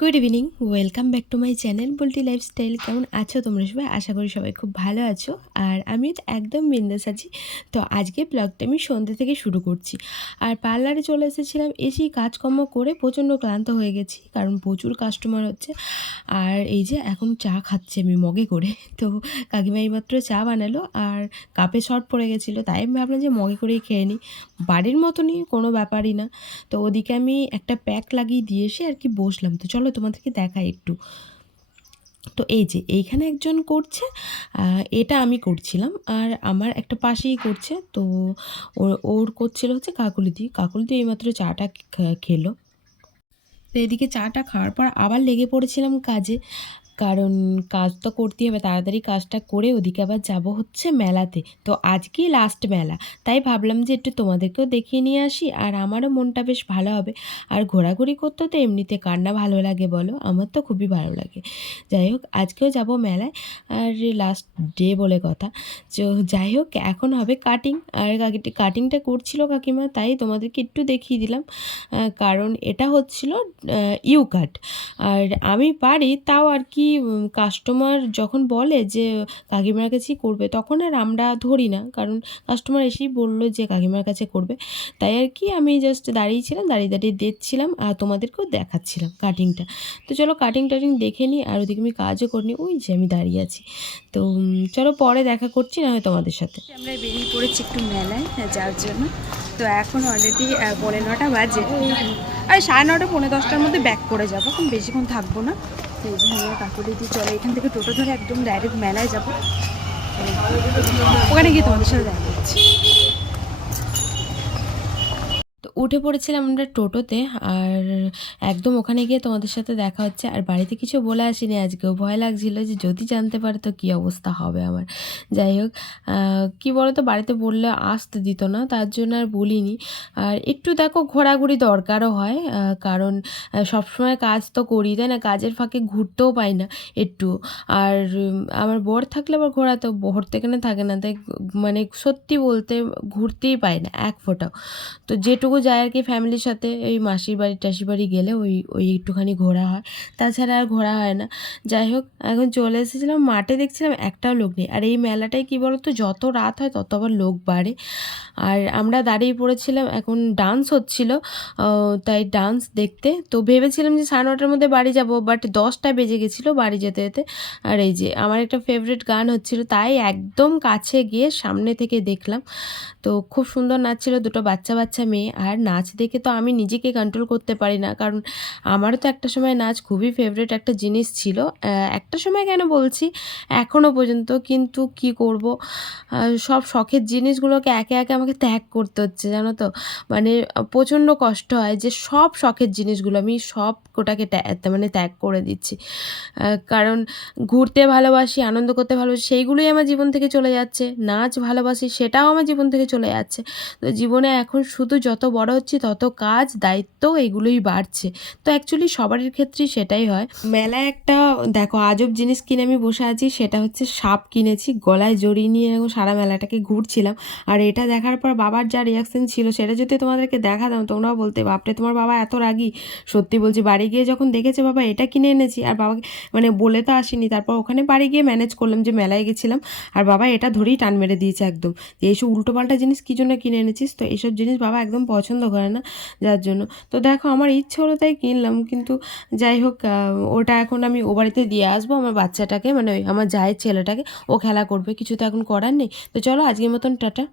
Good evening, welcome back to my channel Bulti lifestyle. কেমন আছো তোমরা সবাই? আশা করি সবাই খুব ভালো আছো, আর আমিও তো একদম বিন্দাস আছি। তো আজকে ব্লগটা আমি সন্ধ্যে থেকে শুরু করছি। আর পার্লারে চলে এসেছিলাম, এসেই কাজকর্ম করে প্রচণ্ড ক্লান্ত হয়ে গেছি, কারণ প্রচুর কাস্টমার হচ্ছে। আর এই যে এখন চা খাচ্ছি আমি মগে করে। তো কাকিমা এইমাত্র চা বানালো, আর কাপে শর্ট পড়ে গেছিলো, তাই আমি ভাবলাম যে মগে করেই খেয়ে নিই। বাড়ির মতনই, কোনো ব্যাপারই না। তো ওদিকে আমি একটা প্যাক লাগিয়ে দিয়ে এসে আর কি বসলাম। তো চলো তোমাদেরকে দেখাই একটু। তো এই যে এইখানে একজন করছে, এটা আমি করছিলাম, আর আমার একটা পাশেই করছে। তো ওর করছিল হচ্ছে কাকুলিদি এইমাত্র চাটা খেলো। তো এদিকে চাটা খাওয়ার পর আবার লেগে পড়েছিলাম কাজে, কারণ কাজ তো করতেই হবে। তাড়াতাড়ি কাজটা করে ওদিকে আবার যাব হচ্ছে মেলাতে। তো আজকেই লাস্ট মেলা, তাই ভাবলাম যে একটু তোমাদেরকেও দেখিয়ে নিয়ে আসি, আর আমারও মনটা বেশ ভালো হবে। আর ঘোরাঘুরি করতে তো এমনিতে কার না ভালো লাগে বলো? আমার তো খুবই ভালো লাগে। যাই হোক, আজকেও যাব মেলায়, আর লাস্ট ডে বলে কথা। তো যাই হোক, এখন হবে কাটিং, আর কাটিংটা করছিল কাকিমা, তাই তোমাদেরকে একটু দেখিয়ে দিলাম। কারণ এটা হচ্ছিল ইউ কাট, আর আমি পারি তাও আর কি। কাস্টমার যখন বলে যে কাকিমার কাছেই করবে, তখন আর আমরা ধরি না, কারণ কাস্টমার এসেই বললো যে কাকিমার কাছে করবে। তাই আর কি আমি জাস্ট দাঁড়িয়েছিলাম, দাঁড়িয়ে দাঁড়িয়ে দেখছিলাম, আর তোমাদেরকেও দেখাচ্ছিলাম কাটিংটা। তো চলো কাটিং টাটিং দেখে নিই, আর ওদিকে আমি কাজও করিনি, ওই যে আমি দাঁড়িয়ে আছি। তো চলো পরে দেখা করছি না হয় তোমাদের সাথে। আমরা বেরিয়ে পড়েছি একটু মেলায় যাওয়ার জন্য। তো এখন অলরেডি 9:30 বাজে, আর 9:30 10:30 মধ্যে ব্যাক করে যাবো, এখন বেশিক্ষণ থাকবো না। তো এই যে আমরা কাকুলিদি চলে, এখান থেকে টোটো ধরে একদম ডাইরেক্ট মেলায় যাবো। ওখানে গিয়ে তোমাদের সাথে দেখা করছি। তো উঠে পড়েছিলাম আমরা টোটোতে, আর একদম ওখানে গিয়ে তোমাদের সাথে দেখা হচ্ছে। আর বাড়িতে কিছু বলে আসিনি আজকেও, ভয় লাগছিল যে যদি জানতে পারে তো কী অবস্থা হবে আমার। যাই হোক, কী বলো তো, বাড়িতে বললে আসতে দিত না, তার জন্য আর বলিনি। আর একটু দেখো ঘোরাঘুরি দরকারও হয়, কারণ সবসময় কাজ তো করি, তাই না? কাজের ফাঁকে ঘুরতেও পাই না একটু। আর আমার বর থাকলে আবার ঘোরাতেও, ঘুরতে কেন থাকে না, তাই মানে সত্যি বলতে ঘুরতেই পাই না এক ফোঁটাও। তো যেটুকু যায় আর কি ফ্যামিলির সাথে, এই মাসির বাড়ি টাসির বাড়ি গেলে ওই একটুখানি ঘোরা হয়, তাছাড়া আর ঘোরা হয় না। যাই হোক, এখন চলে এসেছিলাম মাঠে, দেখছিলাম একটাও লোক নেই। আর এই মেলাটায় কী বলো তো, যত রাত হয় তত আবার লোক বাড়ে। আর আমরা দাঁড়িয়ে পড়েছিলাম, এখন ডান্স হচ্ছিল, তাই ডান্স দেখতে। তো ভেবেছিলাম যে 9:30 মধ্যে বাড়ি যাব, বাট 10টা বেজে গেছিলো বাড়ি যেতে যেতে। আর এই যে আমার একটা ফেভারিট গান হচ্ছিল, তাই একদম কাছে গিয়ে সামনে থেকে দেখলাম। তো খুব সুন্দর নাচছিল দুটো বাচ্চা বাচ্চা মেয়ে। আর নাচ দেখে তো আমি নিজেকে কন্ট্রোল করতে পারি না, কারণ আমারও তো একটা সময় নাচ খুবই ফেভারিট একটা জিনিস ছিল। একটা সময় কেন বলছি, এখনও পর্যন্ত। কিন্তু কি করব, সব শখের জিনিসগুলোকে একে একে আমাকে ত্যাগ করতে হচ্ছে, জানো তো। মানে প্রচণ্ড কষ্ট হয় যে সব শখের জিনিসগুলো আমি সব কোটাকে মানে ত্যাগ করে দিচ্ছি। কারণ ঘুরতে ভালোবাসি, আনন্দ করতে ভালোবাসি, সেইগুলোই আমার জীবন থেকে চলে যাচ্ছে। নাচ ভালোবাসি, সেটাও আমার জীবন থেকে চলে যাচ্ছে। তো জীবনে এখন শুধু যত বড় হচ্ছি তত কাজ, দায়িত্ব এগুলোই বাড়ছে। তো অ্যাকচুয়ালি সবারই ক্ষেত্রেই সেটাই হয়। মেলায় একটা দেখো আজব জিনিস কিনে আমি বসে আছি, সেটা হচ্ছে সাপ কিনেছি, গলায় জড়িয়ে নিয়ে এখন সারা মেলাটাকে ঘুরছিলাম। আর এটা দেখার পর বাবার যা রিয়াকশন ছিল, সেটা যদি তোমাদেরকে দেখাতাম তোমরাও বলতে বাপরে তোমার বাবা এত রাগী। সত্যি বলছি, বাড়ি গিয়ে যখন দেখেছে বাবা এটা কিনে এনেছি, আর বাবাকে মানে বলে তো আসিনি, তারপর ওখানে বাড়ি গিয়ে ম্যানেজ করলাম যে মেলায় গেছিলাম, আর বাবা এটা ধরেই টান মেরে দিয়েছে একদম, যে এইসব উল্টোপাল্টা জিনিস কী জন্য কিনে এনেছিস। তো এইসব জিনিস বাবা একদম পছন্দ করে না, যার জন্য। তো দেখো আমার ইচ্ছে হলো তাই কিনলাম, কিন্তু যাই হোক, ওটা এখন আমি ও বাড়িতে দিয়ে আসবো আমার বাচ্চাটাকে, মানে ওই আমার জায়ের ছেলেটাকে, ও খেলা করবে, কিছু তো এখন করার নেই। তো চলো আজকের মতন টাটা।